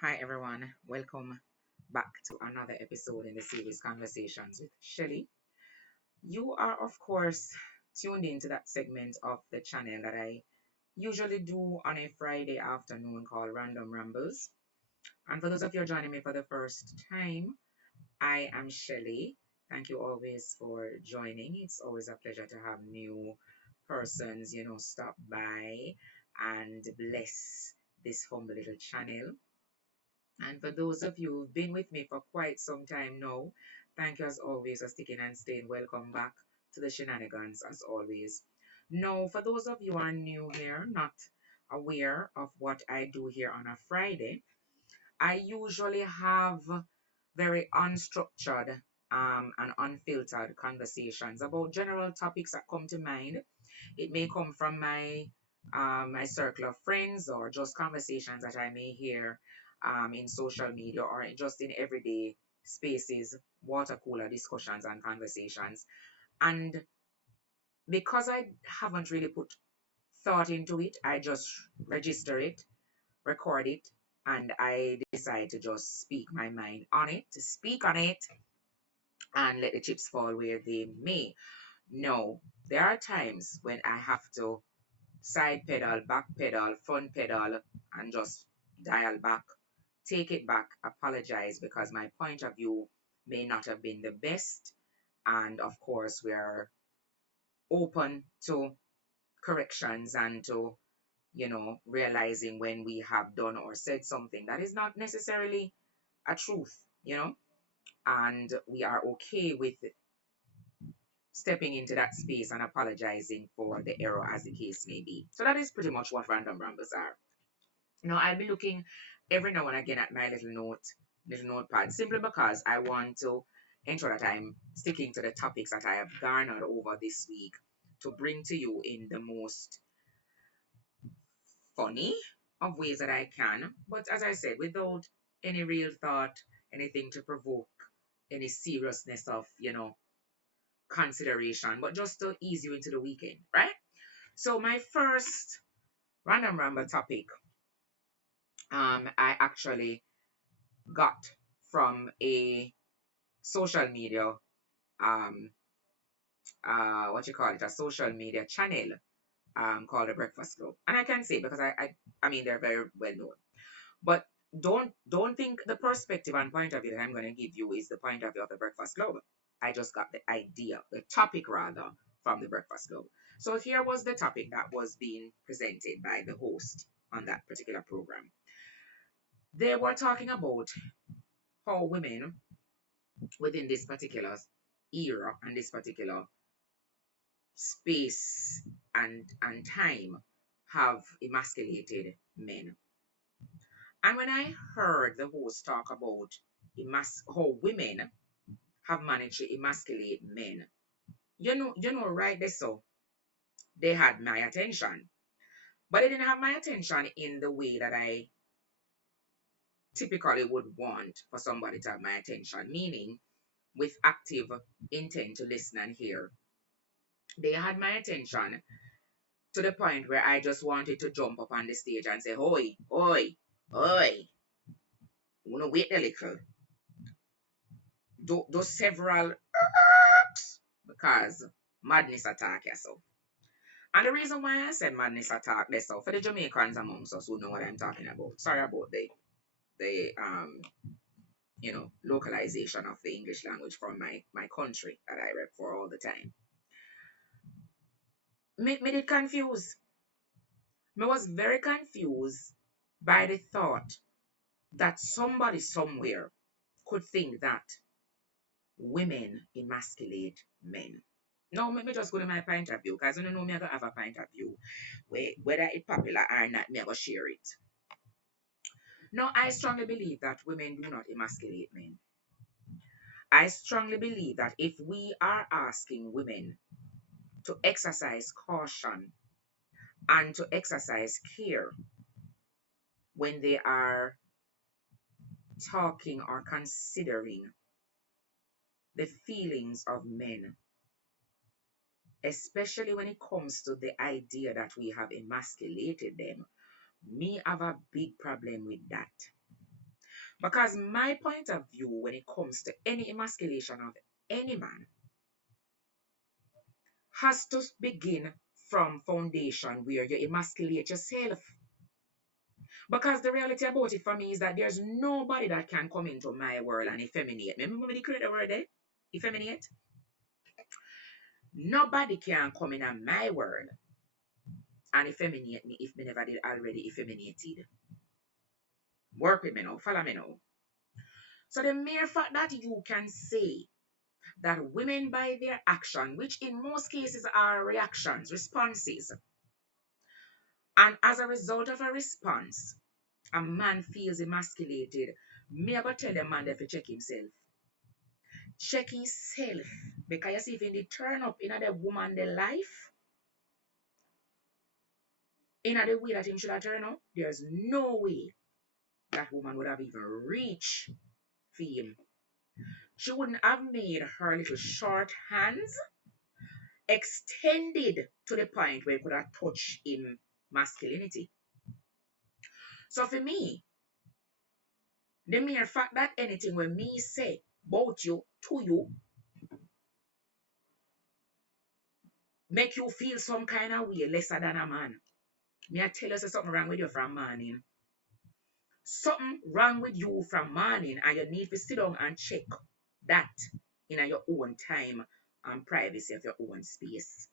Hi everyone, welcome back to another episode in the series Conversations with Shelly. You are, of course, tuned into that segment of the channel that I usually do on a Friday afternoon called Random Rambles. And for those of you joining me for the first time, I am Shelly. Thank you always for joining. It's always a pleasure to have new persons, stop by and bless this humble little channel. And for those of you who've been with me for quite some time now, thank you as always for sticking and staying. Welcome back to the shenanigans as always. Now, for those of you who are new here, not aware of what I do here on a Friday, I usually have very unstructured and unfiltered conversations about general topics that come to mind. It may come from my circle of friends or just conversations that I may hear in social media or just in everyday spaces, water cooler discussions and conversations. And because I haven't really put thought into it, I just register it, record it, and I decide to just speak my mind on it, to speak on it, and let the chips fall where they may. No, there are times when I have to side pedal, back pedal, front pedal, and just dial back, take it back, apologize because my point of view may not have been the best. And of course, we're open to corrections and to, realizing when we have done or said something that is not necessarily a truth, and we are okay with stepping into that space and apologizing for the error as the case may be. So that is pretty much what random rambles are. Now I'll be looking every now and again at my little notepad, simply because I want to ensure that I'm sticking to the topics that I have garnered over this week to bring to you in the most funny of ways that I can. But as I said, without any real thought, anything to provoke any seriousness of, consideration, but just to ease you into the weekend, right? So my first random ramble topic, I actually got from a social media, um, what you call it, a social media channel, called the Breakfast Club, and I can say because I mean they're very well known, but don't think the perspective and point of view that I'm going to give you is the point of view of the Breakfast Club. I just got the idea, the topic rather, from the Breakfast Club. So here was the topic that was being presented by the host on that particular program. They were talking about how women within this particular era and this particular space and time have emasculated men. And when I heard the host talk about how women have managed to emasculate men, right there, so they had my attention, but they didn't have my attention in the way that I typically would want for somebody to have my attention, meaning with active intent to listen and hear. They had my attention to the point where I just wanted to jump up on the stage and say, "Oi, oi, oi, you wanna wait a little." Do several because madness attack yourself. And the reason why I said madness attack this so for the Jamaicans amongst us who know what I'm talking about. Sorry about the localization of the English language from my country that I rep for all the time. Me did confused. Me was very confused by the thought that somebody somewhere could think that women emasculate men. No, me just go to my point of view, because you know me I have a point of view. Whether it's popular or not, me I go share it. No, I strongly believe that women do not emasculate men. I strongly believe that if we are asking women to exercise caution and to exercise care when they are talking or considering the feelings of men, especially when it comes to the idea that we have emasculated them, me have a big problem with that. Because my point of view when it comes to any emasculation of any man has to begin from foundation where you emasculate yourself. Because the reality about it for me is that there's nobody that can come into my world and effeminate me. Remember the create the word there? Effeminate? Nobody can come in my world and effeminate me if me never did already effeminated. Work with me now, follow me now. So the mere fact that you can say that women by their action, which in most cases are reactions, responses, and as a result of a response, a man feels emasculated, me I go tell the man that to check himself. Check himself. Because you see, if he turn up in the woman the life, in the way that him should have turned up, there's no way that woman would have even reached for him. She wouldn't have made her little short hands extended to the point where it could have touched him masculinity. So for me, the mere fact that anything when me say about you to you make you feel some kind of way lesser than a man. Me I tell you say something wrong with you from morning. Something wrong with you from morning and you need to sit down and check that in your own time and privacy of your own space.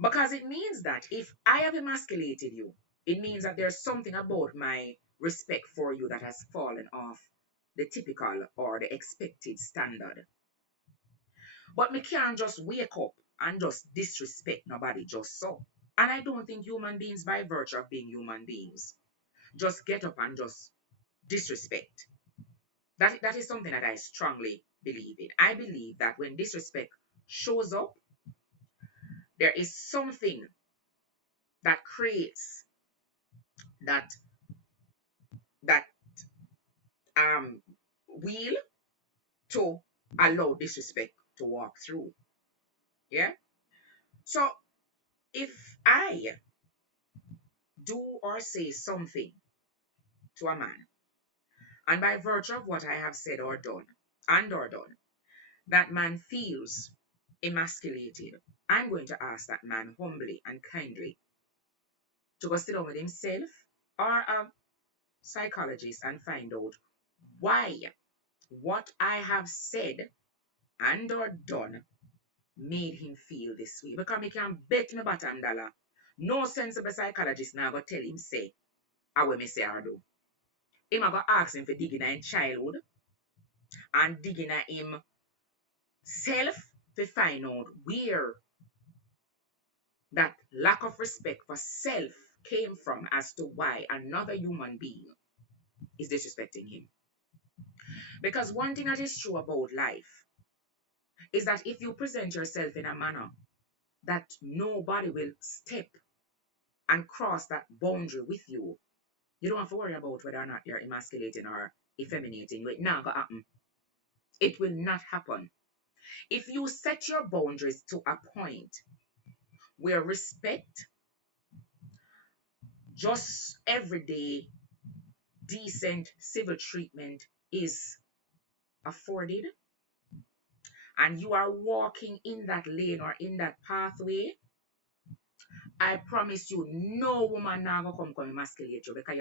Because it means that if I have emasculated you, it means that there's something about my respect for you that has fallen off the typical or the expected standard. But me can't just wake up and just disrespect nobody just so. And I don't think human beings, by virtue of being human beings, just get up and just disrespect. That is something that I strongly believe in. I believe that when disrespect shows up, there is something that creates that that wheel to allow disrespect to walk through. Yeah. So if I do or say something to a man, and by virtue of what I have said or done, that man feels emasculated, I'm going to ask that man humbly and kindly to go sit down with himself or a psychologist and find out why what I have said and or done made him feel this way. Because he can bet me bottom dollar. No sensible psychologist now go tell him say, how we me say or do. Him go ask him for digging in childhood and digging at him self to find out where that lack of respect for self came from as to why another human being is disrespecting him. Because one thing that is true about life is that if you present yourself in a manner that nobody will step and cross that boundary with you, you don't have to worry about whether or not you're emasculating or effeminating. It not gonna happen. It will not happen. If you set your boundaries to a point where respect, just everyday, decent civil treatment is afforded, and you are walking in that lane or in that pathway, I promise you, no woman now gonna come emasculate you because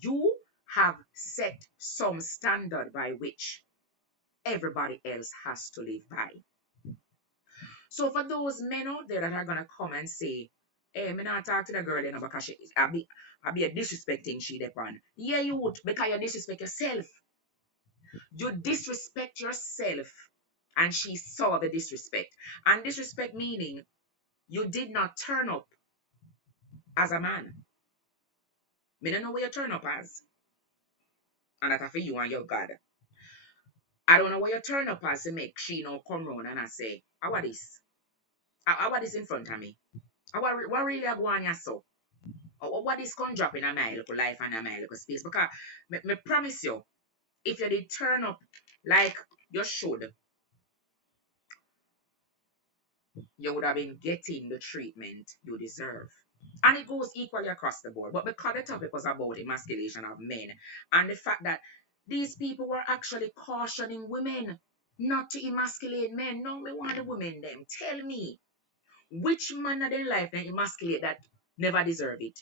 you have set some standard by which everybody else has to live by. So for those men out there that are gonna come and say, hey, me not talk to the girl, you know, because I be a disrespecting she depend. Yeah, you would, because you disrespect yourself. You disrespect yourself, and she saw the disrespect. And disrespect meaning you did not turn up as a man. Me don't know where you turn up as. And that for you and your God. I don't know where you turn up as to make she know come round and I say, how are this? How are this in front of me? What really I go on here so? What is come drop in a my little life and a my little space? Because me promise you, if you did turn up like you should, you would have been getting the treatment you deserve. And it goes equally across the board. But because the topic was about emasculation of men and the fact that These people were actually cautioning women not to emasculate men. No, me want the women them. Tell me, which man of their life they emasculate that never deserve it?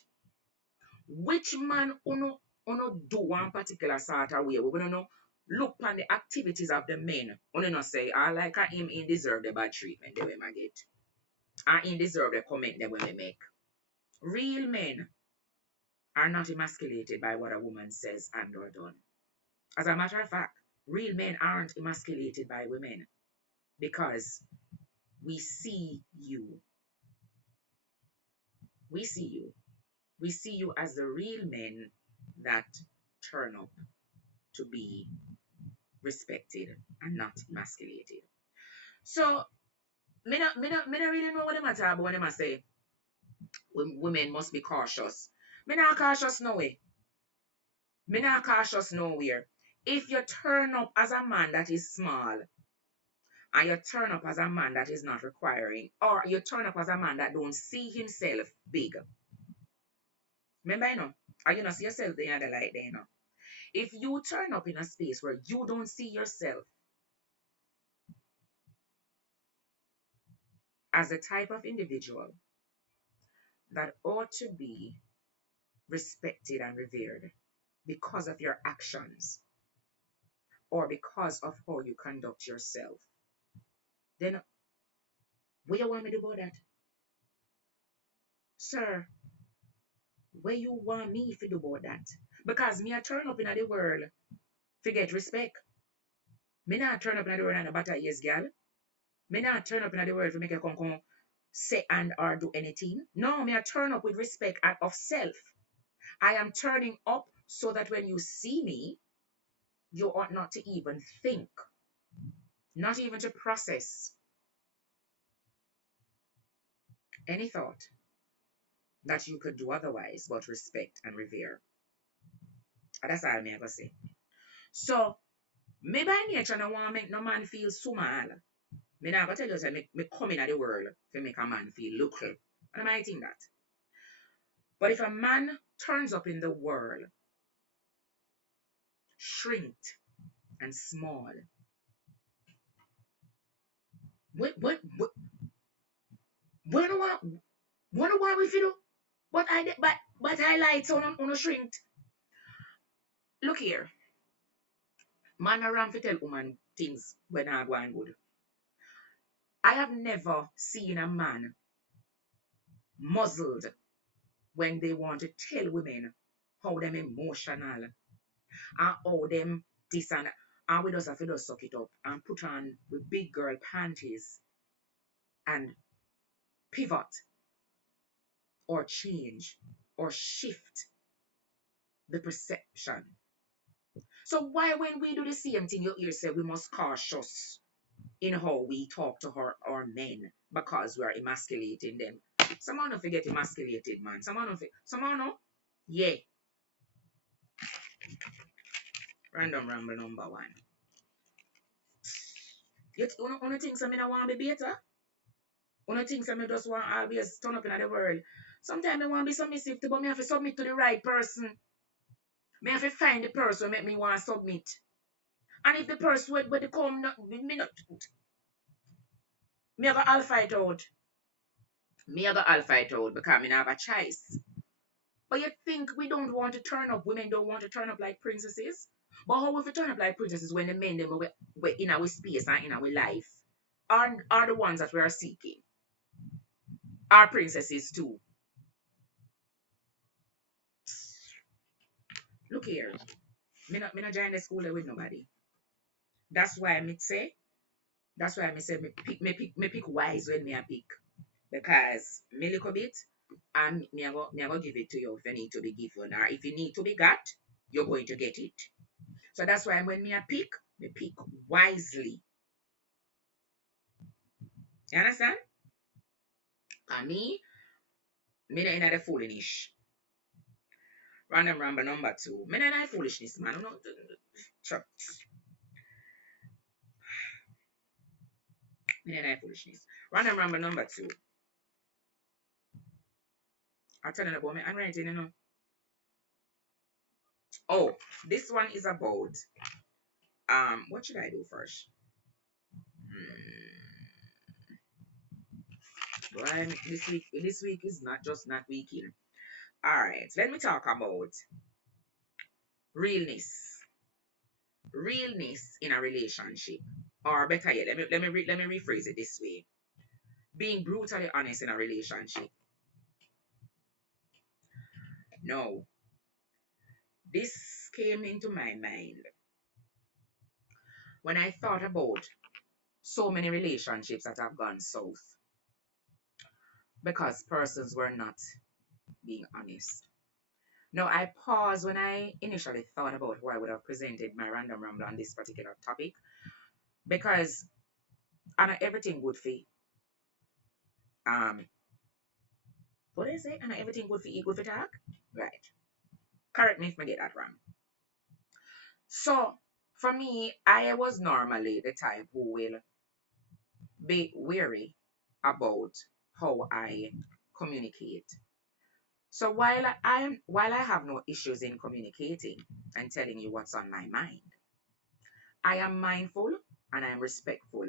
Which man uno do one particular sort of way? We don't know. Look on the activities of the men. Uno not say, I like him in deserve the bad treatment the way I get. I in deserve the comment the way we make. Real men are not emasculated by what a woman says and or done. As a matter of fact, real men aren't emasculated by women because we see you. We see you. We see you as the real men that turn up to be respected and not emasculated. So, me not really know what they matter about when they say women must be cautious. Me not cautious no way. Me not cautious nowhere. If you turn up as a man that is small, and you turn up as a man that is not requiring, or you turn up as a man that don't see himself big. Remember, or you not see yourself there in the light there, If you turn up in a space where you don't see yourself as a type of individual that ought to be respected and revered because of your actions or because of how you conduct yourself, then what you want me to do about that? Sir, where you want me to do about that? Because me I turn up in the world to get respect. Me not turn up in the world and a better yes girl. Me not turn up in the world to make a come say and or do anything. No, me I turn up with respect and of self. I am turning up so that when you see me, you ought not to even think, not even to process any thought that you could do otherwise but respect and revere. And that's all me ever say. So, me by nature no want make no man feel small. Me not gonna tell you say me come in the world to make a man feel little. And I might think that. But if a man turns up in the world shrinked and small, what do what do we do? But highlights on a shrinked. Look here, man around to tell woman things when I go and good. I have never seen a man muzzled when they want to tell women how them emotional and how them this and we just have to just suck it up and put on with big girl panties and pivot or change or shift the perception. So why when we do the same thing, you say we must cautious in how we talk to our men because we are emasculating them. Someone don't forget emasculated, man. Someone no? Yeah. Random ramble number one. You wanna think some I want to be better? Wanna think some just want to always turn up in the world? Sometimes I want to be submissive to, but me have to submit to the right person. Me have to find the person make me want to submit. And if the person would come, me have to all fight out. Me have to all fight out because me not have a choice. But you think we don't want to turn up, women don't want to turn up like princesses? But how if we turn up like princesses when the men them we in our space and in our life are the ones that we are seeking? Are princesses too. Look here. Me not join the school with nobody. That's why me say, me pick wise when me a pick. Because me little bit and me I go give it to you if you need to be given. Or if you need to be got, you're going to get it. So that's why when me pick wisely. You understand? And me not in the foolishness. Random ramble number two. Me not in the foolishness, man. No, sure. Me not in the foolishness. Random ramble number two. I'll tell you about my handwriting, Oh, this one is about what should I do first? Well, this week is not weekend. All right, let me talk about realness. Realness in a relationship, or better yet, let me rephrase it this way: being brutally honest in a relationship. No, this came into my mind when I thought about so many relationships that have gone south because persons were not being honest. Now, I paused when I initially thought about who I would have presented my random ramble on this particular topic because I know everything good for um what is it? I know everything good for eat, good for talk. Right. Correct me if I get that wrong. So for me, I was normally the type who will be wary about how I communicate. So while I have no issues in communicating and telling you what's on my mind, I am mindful and I am respectful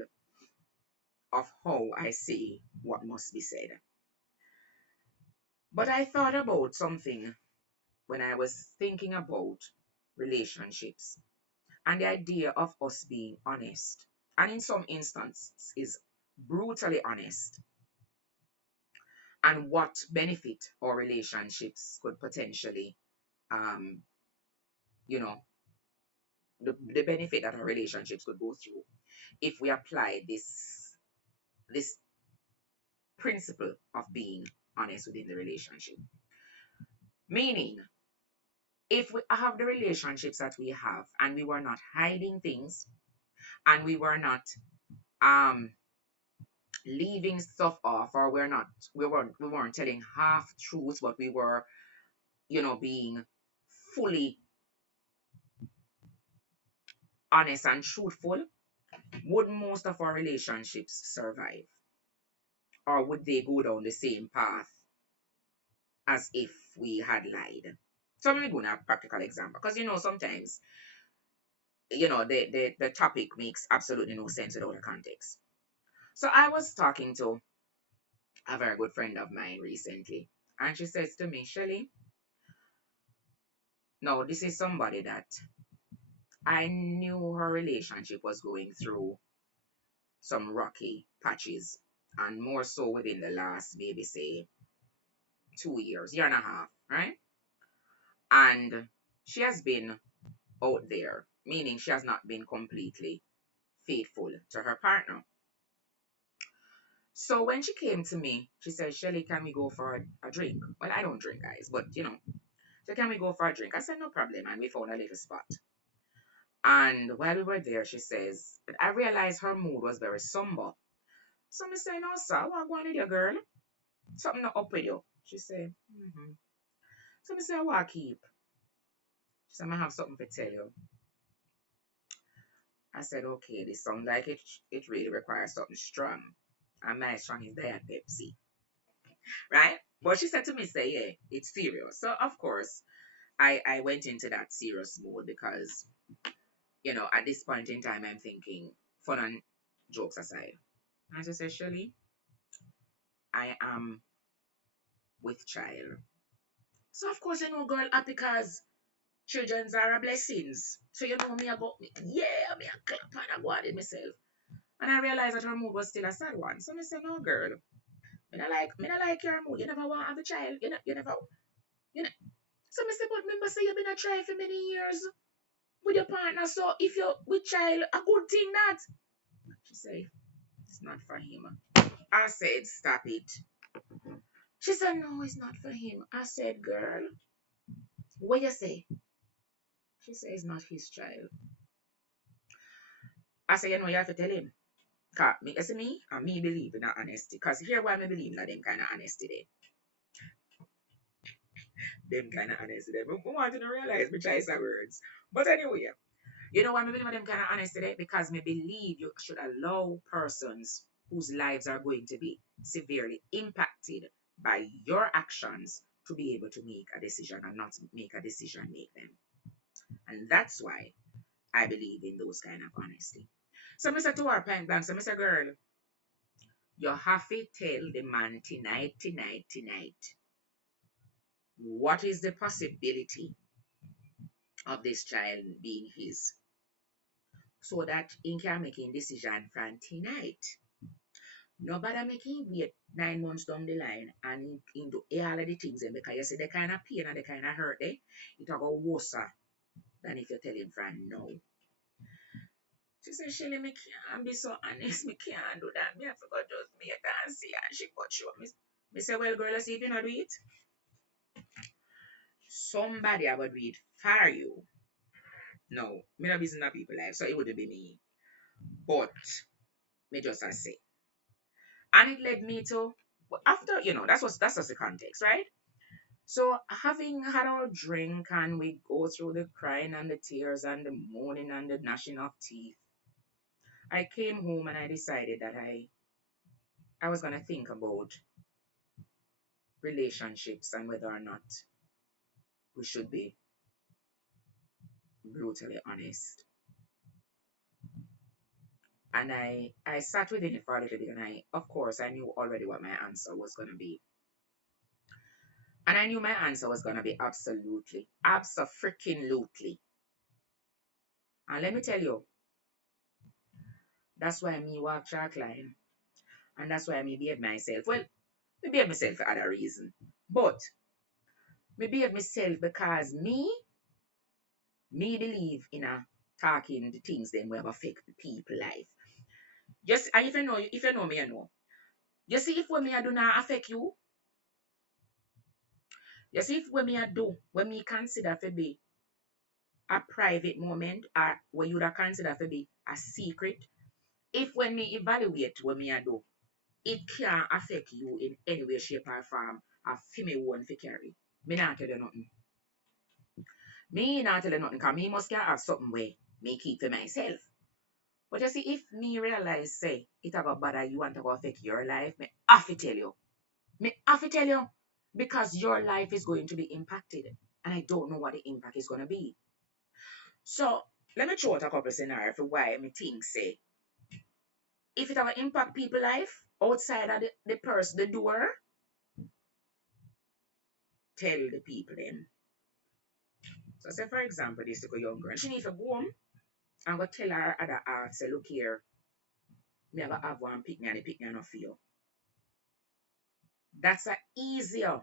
of how I say what must be said. But I thought about something when I was thinking about relationships and the idea of us being honest, and in some instances is brutally honest, and what benefit our relationships could potentially, um, you know, the benefit that our relationships could go through if we apply this principle of being honest within the relationship. Meaning, if we have the relationships that we have and we were not hiding things and we were not um leaving stuff off, or we weren't telling half truths, but we were, being fully honest and truthful, would most of our relationships survive? Or would they go down the same path as if we had lied? So I'm going to a practical example because sometimes the topic makes absolutely no sense without a context. So I was talking to a very good friend of mine recently, and she says to me, Shelly, no, this is somebody that I knew her relationship was going through some rocky patches, and more so within the last, maybe say, 2 years, year and a half, right? And she has been out there, meaning she has not been completely faithful to her partner. So when she came to me, she said, Shelly, can we go for a drink? Well, I don't drink, guys, but so can we go for a drink? I said, no problem. And we found a little spot. And while we were there, she says, I realized her mood was very somber. So I say, no, sir, what going with you, girl? Something not up with you. She said, So I say, what keep? She said, I have something to tell you. I said, okay, this sounds like it really requires something strong. And my strong is Diet Pepsi, right? But she said to me, say, yeah, it's serious. So of course, I went into that serious mode because, at this point in time, I'm thinking, fun and jokes aside. And she said, Shirley, I am with child. So of course, girl, happy because children's are a blessings. So me about me. Yeah, me a clap and I go at it myself. And I realized that her mood was still a sad one. So I said, no, girl, me not like your mood. You never want to have a child. You never, you know. So I said, but remember, say you've been a child for many years with your partner. So if you're with child, a good thing that. She said, it's not for him. I said, stop it. She said, no, it's not for him. I said, girl, what you say? She said, it's not his child. I said, you have to tell him. Cause me, you see me, and me believe in that honesty. Because here why me believe in that them kind of honesty them kind of honesty there. I want you to realize my choice of words. But anyway, why me believe in them kind of honesty there? Because me believe you should allow persons whose lives are going to be severely impacted by your actions to be able to make a decision and not make a decision make them. And that's why I believe in those kind of honesty. So Mr. To our point blank, so Mr. Girl, you have to tell the man tonight, what is the possibility of this child being his, so that he can make a decision from tonight. Nobody making wait 9 months down the line and into all of the things then, because you see the kind of pain and the kind of hurt there, it'll go worse than if you tell him from now. She said, Shelly, me can't be so honest, me can't do that. Me have to go just me and see, and she got show me. Me say, well, girl, let's see if you not do it. Somebody I would do it for you. No, me not busy in people life, so it wouldn't be me. But me just as say. And it led me to, after, that's just the context, right? So having had our drink and we go through the crying and the tears and the moaning and the gnashing of teeth, I came home and I decided that I was gonna think about relationships and whether or not we should be brutally honest. And I sat within it for a little bit, and of course I knew already what my answer was gonna be. And I knew my answer was gonna be absolutely, abso-freaking-lutely. And let me tell you, that's why me walk track line. And that's why me behave myself. Well, me behave myself for other reason. But me behave myself because me believe in a talking the things them will affect the people life. Just and if you know me, you know. You see if what me I do not affect you, you see if what me I do, when me consider to be a private moment or what you would consider to be a secret, if when me evaluate what me I do, it can't affect you in any way, shape, or form, a female one for carry. Me not tell you nothing. Me not tell you nothing, because me must can have something where me keep for myself. But you see, if me realize, say, it about bother you and to affect your life, me have to tell you. Me have to tell you. Because your life is going to be impacted. And I don't know what the impact is going to be. So, let me throw out a couple of scenarios for why me think, say, if it will impact people life outside of the person, the door, tell the people them. So, say, for example, this little young girl, she needs to go home and go tell her other half, say, look here, me have one pick me and the pick me enough for you. That's a easier.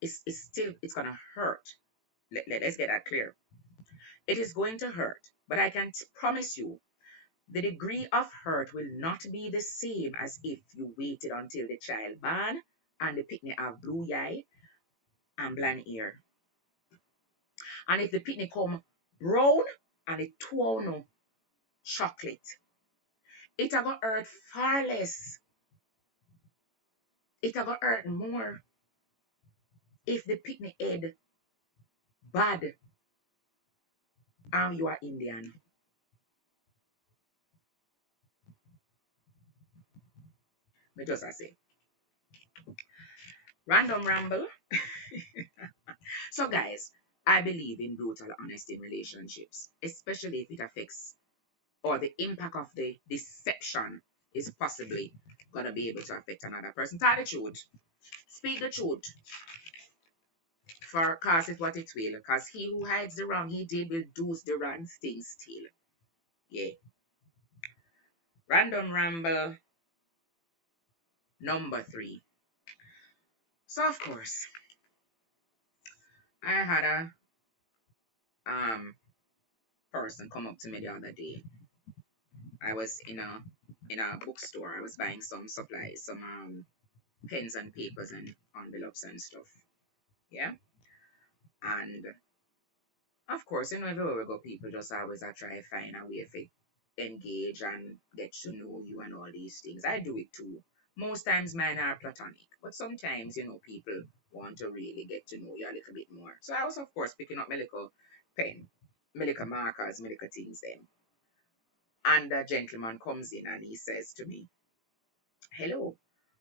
It's gonna hurt. Let's get that clear. It is going to hurt, but I can promise you the degree of hurt will not be the same as if you waited until the child born and the picnic have blue eye and blonde hair. And if the picnic come brown and it tone chocolate, it a go hurt far less. It a go hurt more if the picnic head bad and you are Indian. Me just I say. Random ramble. So guys, I believe in brutal honesty in relationships, especially if it affects or the impact of the deception is possibly gonna be able to affect another person. Tell the truth. Speak the truth. For cause it what it will. Cause he who hides the wrong he did will do the wrong thing still. Yeah. Random ramble number 3. So of course, I had a person come up to me the other day. I was in a bookstore. I was buying some supplies, some pens and papers and envelopes and stuff. Yeah. And of course, everywhere we go, people just always I try to find a way to engage and get to know you and all these things. I do it too. Most times mine are platonic, but sometimes, people want to really get to know you a little bit more. So I was, of course, picking up my little pen, my little markers, my little things then. And a gentleman comes in and he says to me, hello.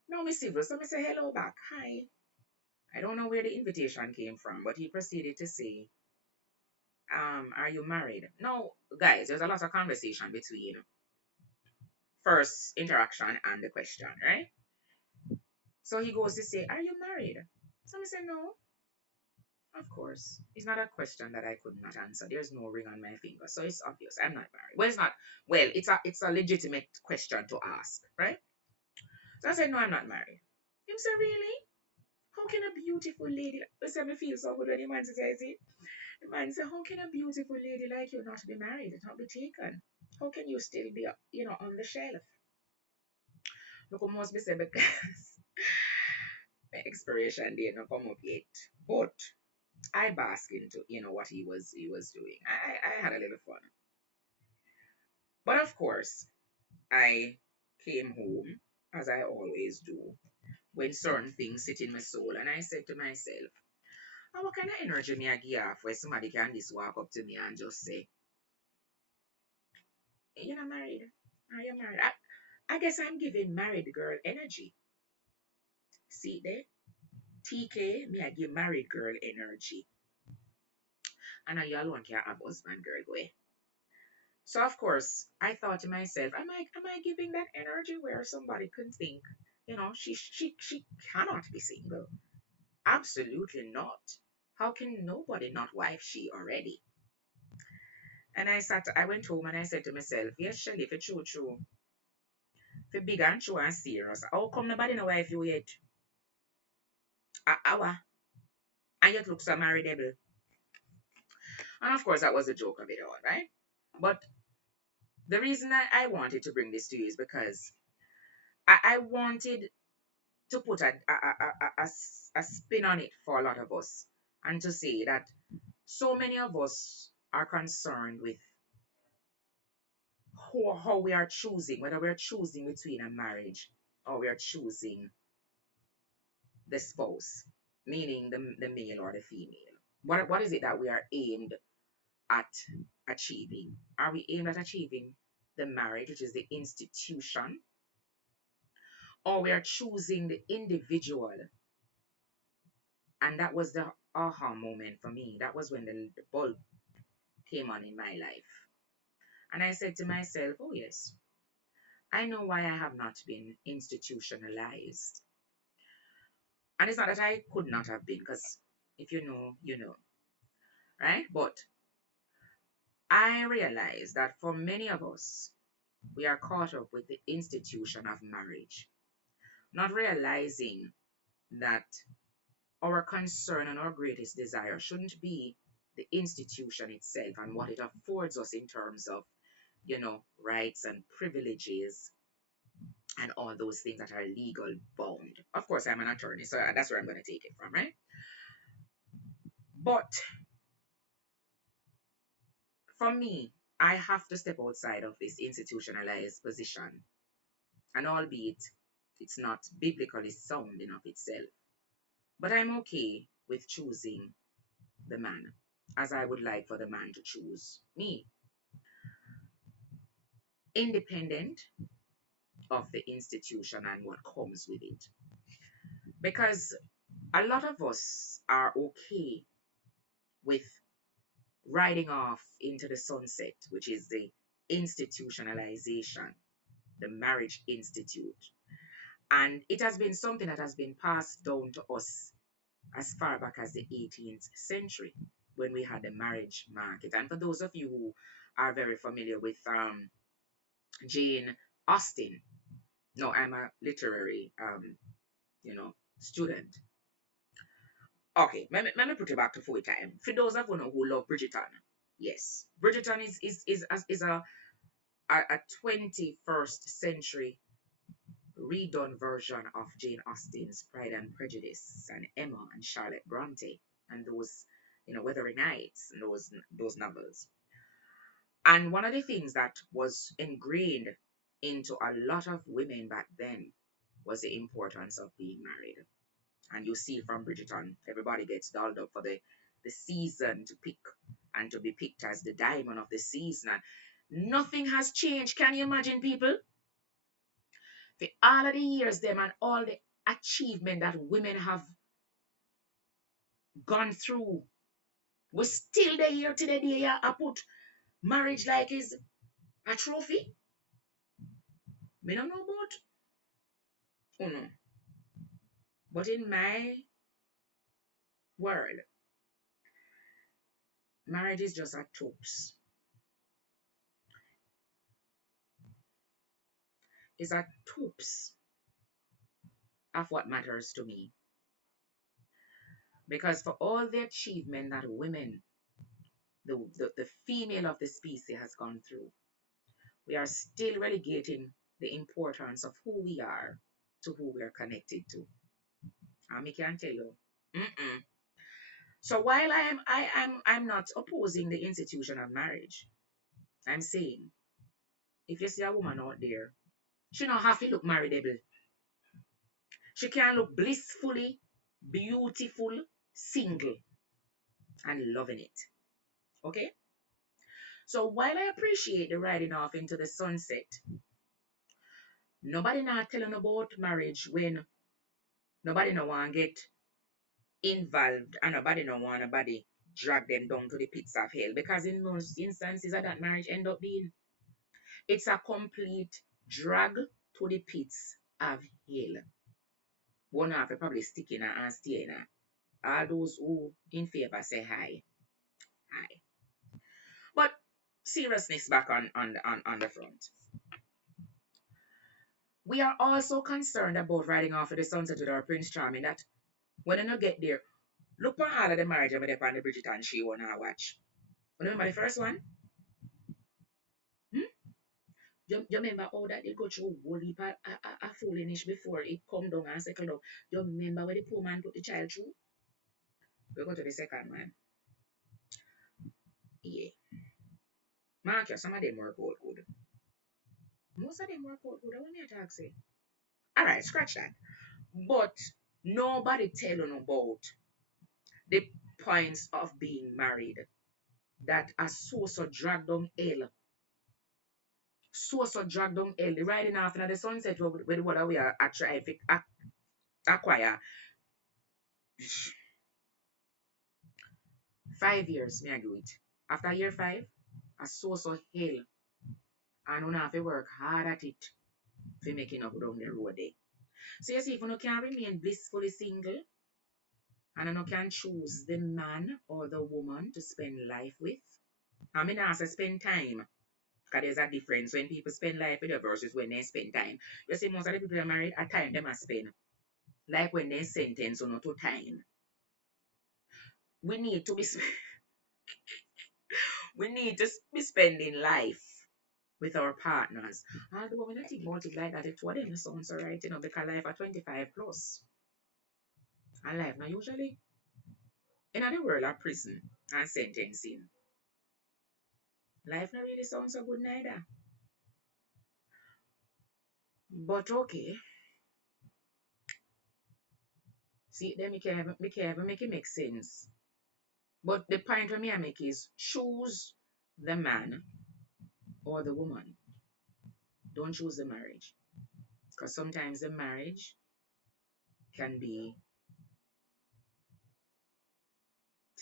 No, Miss Civil. So I say hello back. Hi. I don't know where the invitation came from, but he proceeded to say, Are you married? No, guys, there's a lot of conversation between first interaction and the question, right? So he goes to say, are you married? So I said, no, of course. It's not a question that I could not answer. There's no ring on my finger. So it's obvious. I'm not married. Well, it's not. Well, it's a legitimate question to ask, right? So I said, no, I'm not married. Him say, really? How can a beautiful lady, listen, me feel so good when the man says, I see. The man said, how can a beautiful lady like you not be married, not be taken? How can you still be, on the shelf? Look, must be said because my expiration date not come up yet. But I bask into, what he was doing. I had a little fun. But of course, I came home, as I always do, when certain things sit in my soul, and I said to myself, oh, what kind of energy me I give off where somebody can just walk up to me and just say, you're not married? Are you married? I guess I'm giving married girl energy. See there? TK, me I give married girl energy. And I you alone can have husband girl go. So of course, I thought to myself, am I giving that energy where somebody could think, she cannot be single. Absolutely not. How can nobody not wife she already? And I went home and I said to myself, yes, Shelly, if it's true, if it's big and true and serious, how come nobody no wife you yet? A hour. And yet look so marriageable. And of course, that was a joke of it all, right? But the reason I wanted to bring this to you is because I wanted to put a spin on it for a lot of us and to say that so many of us are concerned with how we are choosing, whether we're choosing between a marriage or we are choosing the spouse, meaning the male or the female. What is it that we are aimed at achieving? Are we aimed at achieving the marriage, which is the institution, or we are choosing the individual? And that was the aha moment for me. That was when the bulb came on in my life. And I said to myself, oh, yes, I know why I have not been institutionalized. And it's not that I could not have been, because if you know, you know, right? But I realize that for many of us, we are caught up with the institution of marriage, not realizing that our concern and our greatest desire shouldn't be the institution itself and what it affords us in terms of, rights and privileges and all those things that are legal bound. Of course, I'm an attorney, so that's where I'm going to take it from, right? But for me, I have to step outside of this institutionalized position, and albeit it's not biblically sound in of itself, but I'm okay with choosing the man as I would like for the man to choose me, independent of the institution and what comes with it. Because a lot of us are okay with riding off into the sunset, which is the institutionalization, the marriage institute. And it has been something that has been passed down to us as far back as the 18th century when we had the marriage market. And for those of you who are very familiar with Jane Austen, no, I'm a literary, student. Okay, let me put it back to full time. For those of you who love Bridgerton, yes, Bridgerton is a 21st century redone version of Jane Austen's Pride and Prejudice and Emma and Charlotte Bronte and those, Wuthering Heights and those novels. And one of the things that was ingrained into a lot of women back then was the importance of being married. And you see from Bridgerton, everybody gets dolled up for the season to pick and to be picked as the diamond of the season. And nothing has changed. Can you imagine, people? For all of the years, them and all the achievement that women have gone through We still there here today, yeah. I put marriage like is a trophy. Me don't know about no. But in my world, marriage is just a tools. It's a tools of what matters to me. Because for all the achievement that women, the female of the species has gone through, we are still relegating the importance of who we are to who we are connected to. And I can tell you. Mm-mm. So while I'm not opposing the institution of marriage, I'm saying if you see a woman out there, she don't have to look marriageable. She can look blissfully, beautiful, single, and loving it. Okay? So while I appreciate the riding off into the sunset, nobody not telling about marriage when nobody no want get involved and nobody no want nobody drag them down to the pits of hell. Because in most instances of that marriage end up being it's a complete drag to the pits of hell. One half probably sticking and staying. All those who in favor say hi. Hi. But seriousness back on the front. We are also concerned about riding off of the sunset with our Prince Charming that when you get there, look for all of the marriage over there on the Bridget and she wanna watch. Remember the first one? Hmm? You remember how that they go through whole heap of foolinish before it come down and settle down. You remember where the poor man put the child through? We go to the second one. Yeah. Mark you, some of them work out good. Most of them work out good. I want me to talk say. Alright, scratch that. But nobody tell you about the points of being married that are so dragged down hell. So dragged down hell. The riding off in the sunset with what we are actually acquire. 5 years, me I do it. After year five, I so hell. And we have to work hard at it for making up down the road there. So you see, if you can remain blissfully single and you can choose the man or the woman to spend life with, I mean, I say spend time. Because there's a difference when people spend life with you versus when they spend time. You see, most of the people are married, at time they must spend. Like when they sentence on to time. We need to be we need to be spending life with our partners. Although when I think about it like that, it what them sounds alright, because life at 25 plus. And life now usually in the world of prison and sentencing. Life not really sounds so good neither. But okay. See, then me can make it make sense. But the point for me I make is choose the man or the woman. Don't choose the marriage. Because sometimes the marriage can be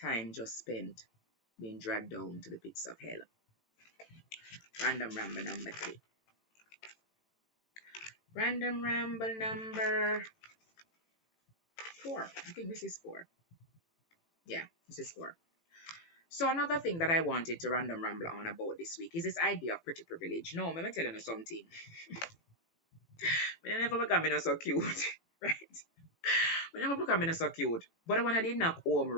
time just spent being dragged down to the pits of hell. Random ramble number 3. Random ramble number 4. I think this is 4. Yeah, this is 4. So another thing that I wanted to random ramble on about this week is this idea of pretty privilege. No, let me tell you something. I never become so cute, right? I never become so cute. But the one I did knock home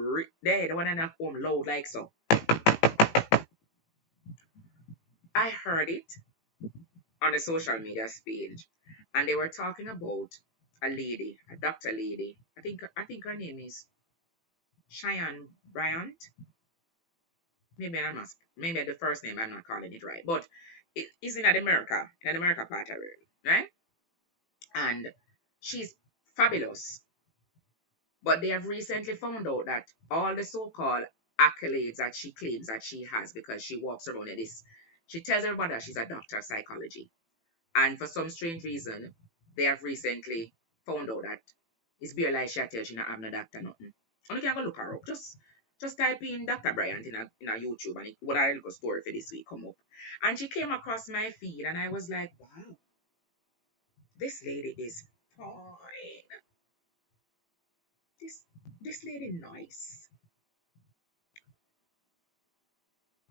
there, the one I knock home loud like so. I heard it on the social media page, and they were talking about a lady, a doctor lady. I think her name is Cheyenne Bryant. Maybe the first name I'm not calling it right, but it is in America part of it, right? And she's fabulous. But they have recently found out that all the so-called accolades that she claims that she has because she walks around in this, she tells everybody that she's a doctor of psychology. And for some strange reason, they have recently found out that it's bare like she tells she not have no doctor nothing. Only can go look her up. Just type in Dr. Bryant in a YouTube and it will a little story for this week come up. And she came across my feed and I was like, wow, this lady is fine. This this lady nice.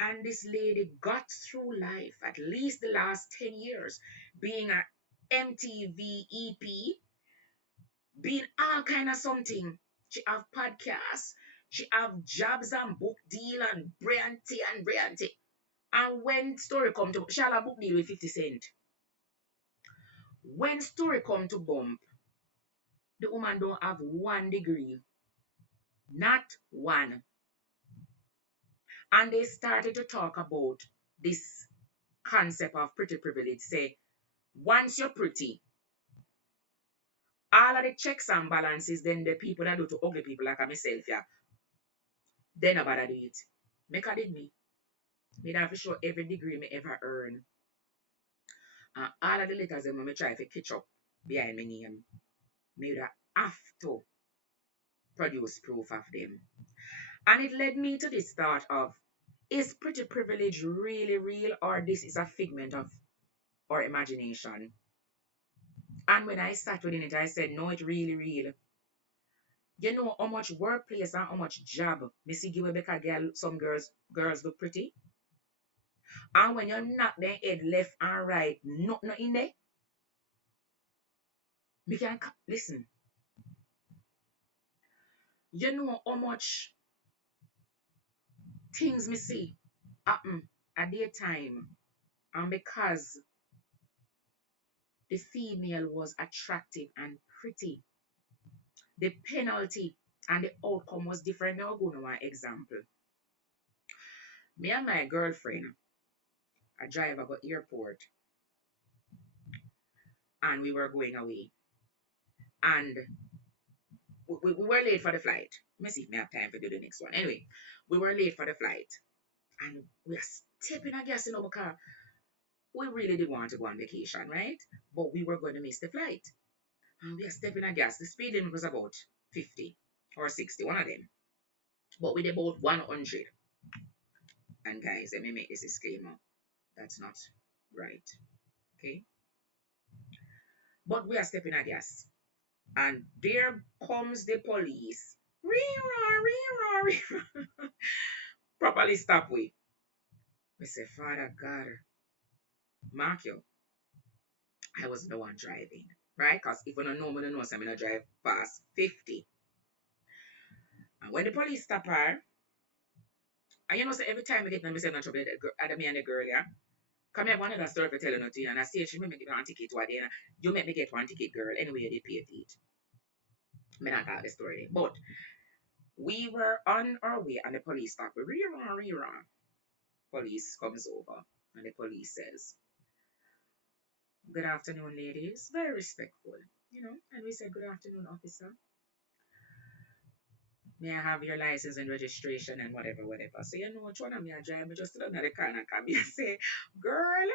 And this lady got through life at least the last 10 years being a MTV EP, being all kind of something. She have podcasts, she have jobs and book deal and brillianty. And when story come to she have a book deal with 50 Cent. When story come to bump, the woman don't have 1 degree. Not one. And they started to talk about this concept of pretty privilege. Say, once you're pretty, all of the checks and balances, then the people that do to ugly people like myself, yeah, they nobody do it. Make I did me. Me have to show every degree me ever earn. And all of the letters them me try to catch up behind my name. Me would have to produce proof of them. And it led me to this thought of, is pretty privilege really real or this is a figment of our imagination? And when I sat within it, I said, no, it's really real. You know how much workplace and how much job me see give because girl, some girls look pretty. And when you knock their head left and right, nothing in there, me can listen. You know how much things me see happen at their time. And because the female was attractive and pretty, the penalty and the outcome was different. Now, I'll go to one example. Me and my girlfriend, a driver go airport, and we were going away. And we were late for the flight. Let me see if I have time to do the next one. Anyway, we were late for the flight. And we are stepping a gas in our car. We really did want to go on vacation, right? But we were going to miss the flight. And we are stepping a gas. The speed limit was about 50 or 60, one of them. But we did about 100. And guys, let me make this disclaimer. That's not right. Okay? But we are stepping a gas. And there comes the police. Properly stop we. We say, Father God, mark you. I was the one driving. Right? Because if you don't know, I don't know, so I'm going to drive past 50. And when the police stop her, and you know, so every time I get myself in trouble, either me and the girl, yeah, come here, one other story for telling you, and I say, she make me get one ticket to a day, and you make me get one ticket, girl. Anyway, they pay for it. Me not tell the story. But we were on our way, and the police stop. Rerun. Police comes over, and the police says, good afternoon, ladies. Very respectful, you know. And we said, good afternoon, officer. May I have your license and registration and whatever. So you know which one of me I drive, me just sit down the car and come here and say, girl,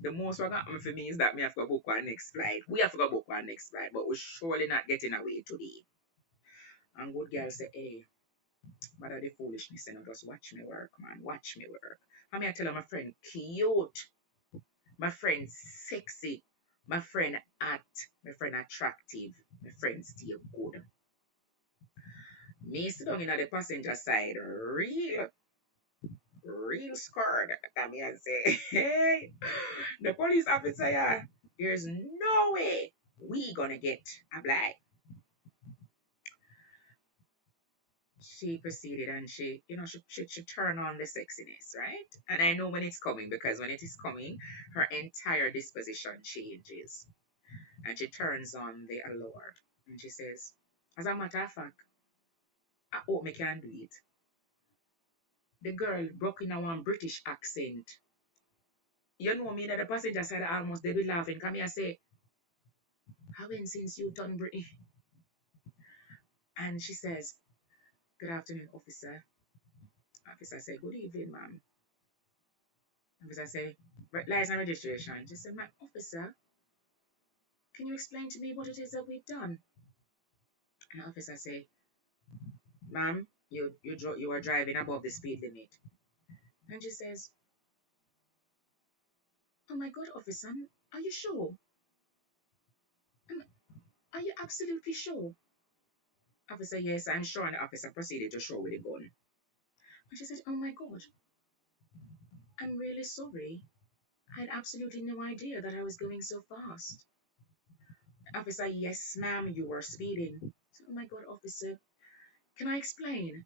the most what happen for me is that me have to book our next flight. We have to go book our next flight, but we're surely not getting away today. And good girl say, hey, what are the foolishness? And just watch me work, man. Watch me work. I mean, I tell her my friend cute, my friend sexy, my friend hot, my friend attractive, my friend still good. Me sit down in the passenger side, real scared. Come here and say, hey, the police officer, yeah, there's no way we gonna get a black. She proceeded and she, you know, she turned on the sexiness, right? And I know when it's coming because when it is coming, her entire disposition changes. And she turns on the allure and she says, as a matter of fact, I hope me can do it. The girl broke in a one British accent. You know me that the passenger side almost they be laughing. Come here and say, how been since you turned British? And she says, good afternoon, officer. Officer said, good evening, ma'am. Officer said, license and registration. She said, my officer, can you explain to me what it is that we've done? And the officer said, ma'am, You are driving above the speed limit. And she says, "Oh my God, officer, are you sure? Um, Are you absolutely sure?" Officer, yes, I'm sure. And the officer proceeded to show with the gun. And she said, "Oh my God, I'm really sorry. I had absolutely no idea that I was going so fast." Officer, yes, ma'am, you were speeding. So, "Oh my God, officer, can I explain?"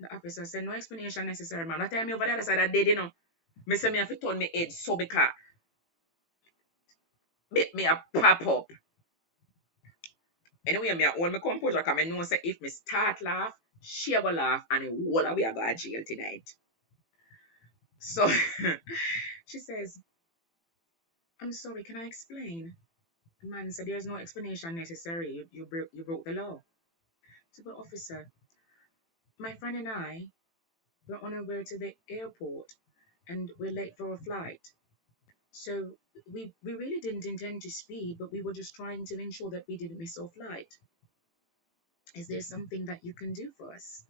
The officer said, "No explanation necessary, ma'am. That time me over the other side, I did, you know. Me say me have to turn me head so because me a pop up. Anyway, me a hold my composure because I know say if me start laugh, she a go laugh and the whole of we a go to jail tonight." So she says, "I'm sorry, can I explain?" The man said, "There's no explanation necessary. You broke the law." So, "But officer, my friend and I were on our way to the airport and we're late for a flight. So we really didn't intend to speed, but we were just trying to ensure that we didn't miss our flight. Is there something that you can do for us?"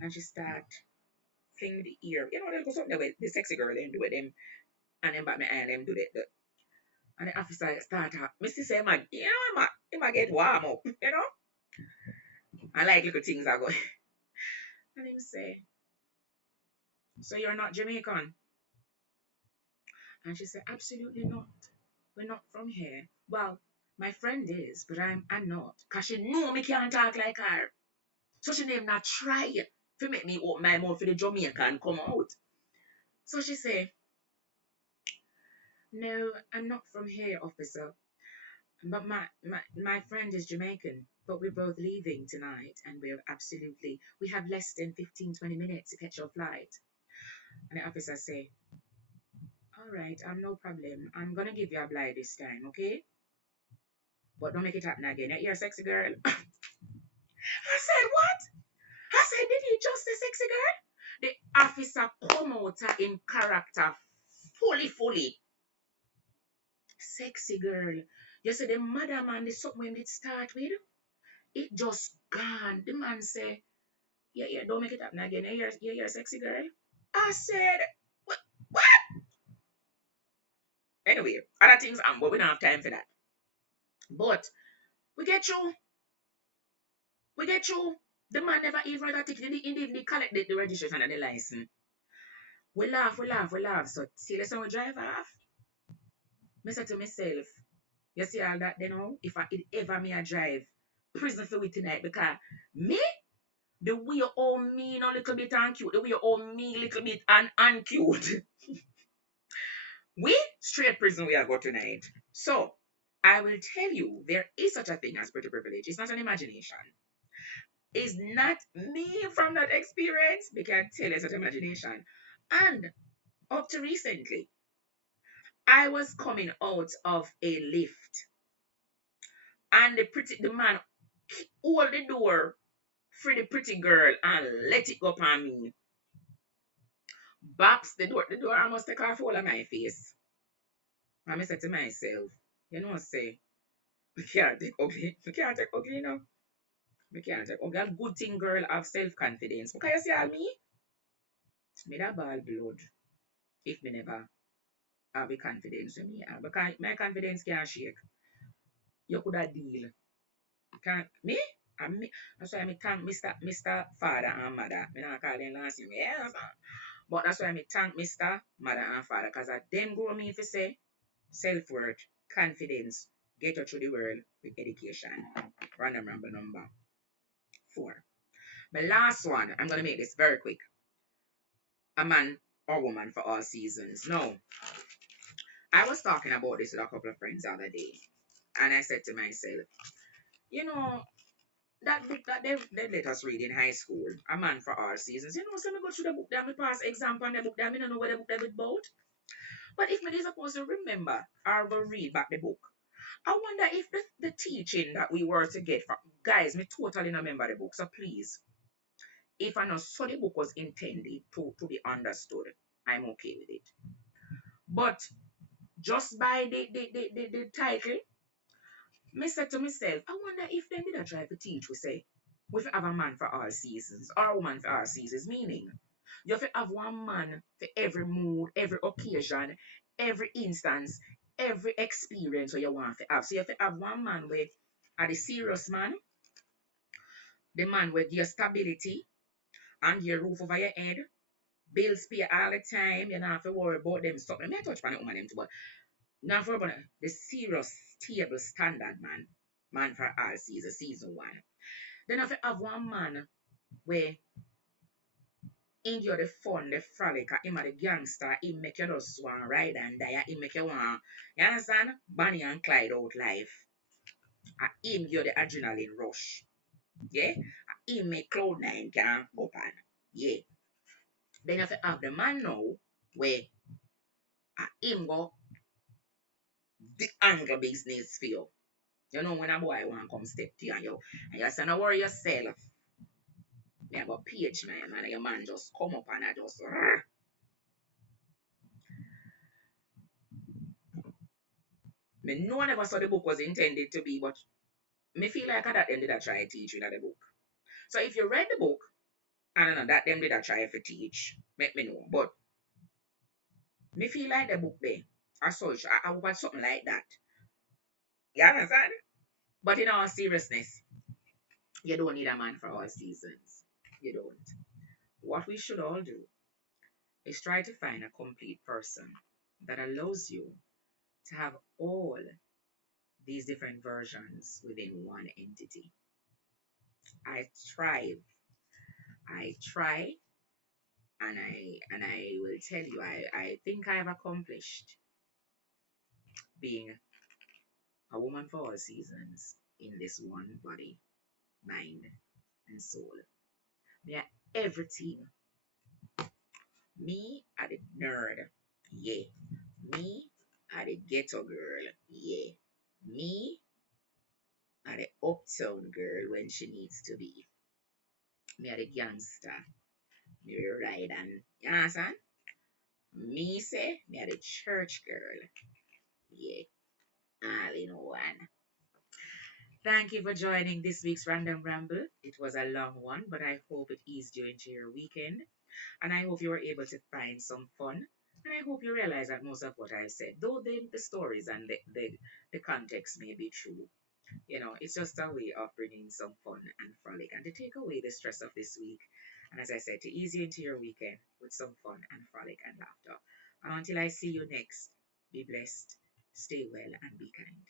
And she start fling the ear. You know, there's something with the sexy girl them do with them and then back my eye them do that. And the officer start up. Mr. say, "Man, you know, it might get warm up, you know? I like little things are going." And him say, "So you're not Jamaican?" And she said, "Absolutely not. We're not from here. Well, my friend is, but I'm not. Cause she know me can't talk like her. So she name not try to make me open my mouth for the Jamaican come out." So she say, "No, I'm not from here, officer. But my friend is Jamaican. But we're both leaving tonight and we have less than 15-20 minutes to catch your flight." And the officer say, "All right, no problem. I'm gonna give you a blind this time, okay? But don't make it happen again. You're a sexy girl." I said, "What?" I said, "Did he just say sexy girl?" The officer come out in character fully. Sexy girl. You see the madam and the something when it start with, it just gone. The man say, "Yeah, don't make it happen again. You're a sexy girl." I said, "What? What?" Anyway, other things, but we don't have time for that. But we get you. We get you. The man never even write a ticket. He didn't even collect the registration and the license. We laugh. So, see the song we drive off? I said to myself, you see all that, if I it ever me a drive, prison for it tonight because me, the way you owe me a little bit uncute, the way you owe me a little bit uncute, we straight prison we are go tonight. So, I will tell you, there is such a thing as pretty privilege. It's not an imagination. It's not me from that experience. We can tell it's an imagination. And up to recently, I was coming out of a lift and the man hold the door for the pretty girl and let it go upon me. Baps the door almost take off all of my face. And I said to myself, say, we can't take ugly, We can't take ugly. That good thing girl have self-confidence. Because you see all me that ball blood if me never have the confidence in me. Because my confidence can't shake. You could have deal. Can't me? And me, that's why I thank Mr. Father and Mother. I don't call them last name. Yes. But that's why I thank Mr. Mother and Father. Because them grow me to say self-worth, confidence, get you through the world with education. Random ramble number 4. My last one, I'm going to make this very quick. A man or woman for all seasons. No, I was talking about this with a couple of friends the other day. And I said to myself, you know, that book that they let us read in high school, A Man for All Seasons. So me go through the book that me pass exam on the book that me don't know what the book that is about. But if me is supposed to remember or go read back the book, I wonder if the teaching that we were to get from guys, me totally don't remember the book. So please, if I know so the book was intended to be understood, I'm okay with it. But just by the title, me said to myself, I wonder if they did a try to teach we say We have a man for all seasons, or a woman for all seasons, meaning you have to have one man for every mood, every occasion, every instance, every experience where you want to have. So you have to have one man with the serious man, the man with your stability and your roof over your head, bills pay all the time, you don't have to worry about them stuff. I may touch on the woman them too, but not for about the serious, stable standard man. Man for all seasons, season one. Then if you have one man where enjoy the fun, the frolic, him a the gangster, he make you just want ride and die, he make you want, you understand? Bonnie and Clyde out life. Him give the adrenaline rush. Yeah? He make Cloud9 can go on. Yeah. Then if you have the man now where him go the angle business for you. You know when a boy want come step to you and you say, no worry yourself. Me have a page, man, and your man just come up and I just me no one ever saw the book was intended to be, but me feel like that them did a try to teach you in the book. So if you read the book, I don't know that them did a try to teach, make me know. But me feel like the book there, as such, I want something like that. You understand? But in all seriousness, you don't need a man for all seasons. You don't. What we should all do is try to find a complete person that allows you to have all these different versions within one entity. I thrive. I try and I will tell you I think I have accomplished being a woman for all seasons in this one body, mind, and soul. Me are everything. Me are the nerd. Yeah. Me are the ghetto girl. Yeah. Me are the uptown girl when she needs to be. Me are the gangster. Me ride and you understand? Me say me are the church girl. Yeah. All in one. Thank you for joining this week's Random Ramble. It was a long one, but I hope it eased you into your weekend. And I hope you were able to find some fun. And I hope you realize that most of what I've said, though the stories and the context may be true, it's just a way of bringing some fun and frolic and to take away the stress of this week. And as I said, to ease you into your weekend with some fun and frolic and laughter. And until I see you next, be blessed, stay well, and be kind.